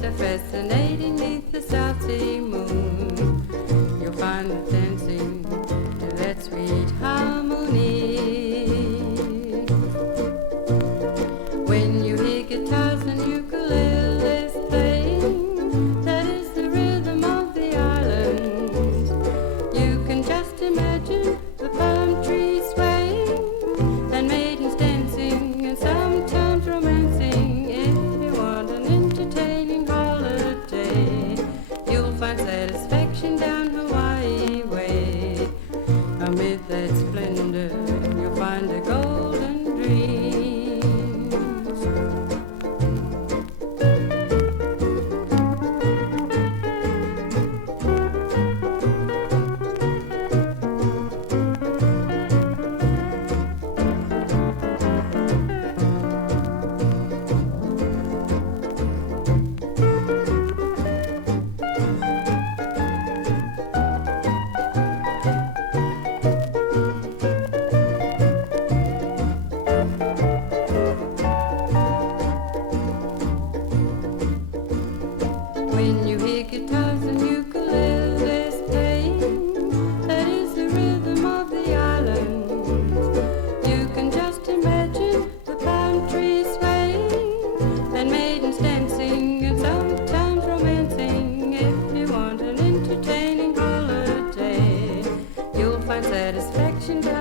so fascinating neath the South Sea moon. You'll find the dancing to that sweet harmony. When you hear guitars and ukuleles playing, that is the rhythm of the island. You can just imagine the palm trees swaying and maidens dancing and sometimes romancing. If you want an entertaining holiday, you'll find satisfaction down Hawaii way. Amid that splendor, you'll find a golden dream. When you hear guitars and ukuleles playing, that is the rhythm of the island. You can just imagine the palm trees swaying and maidens dancing and sometimes romancing. If you want an entertaining holiday, you'll find satisfaction down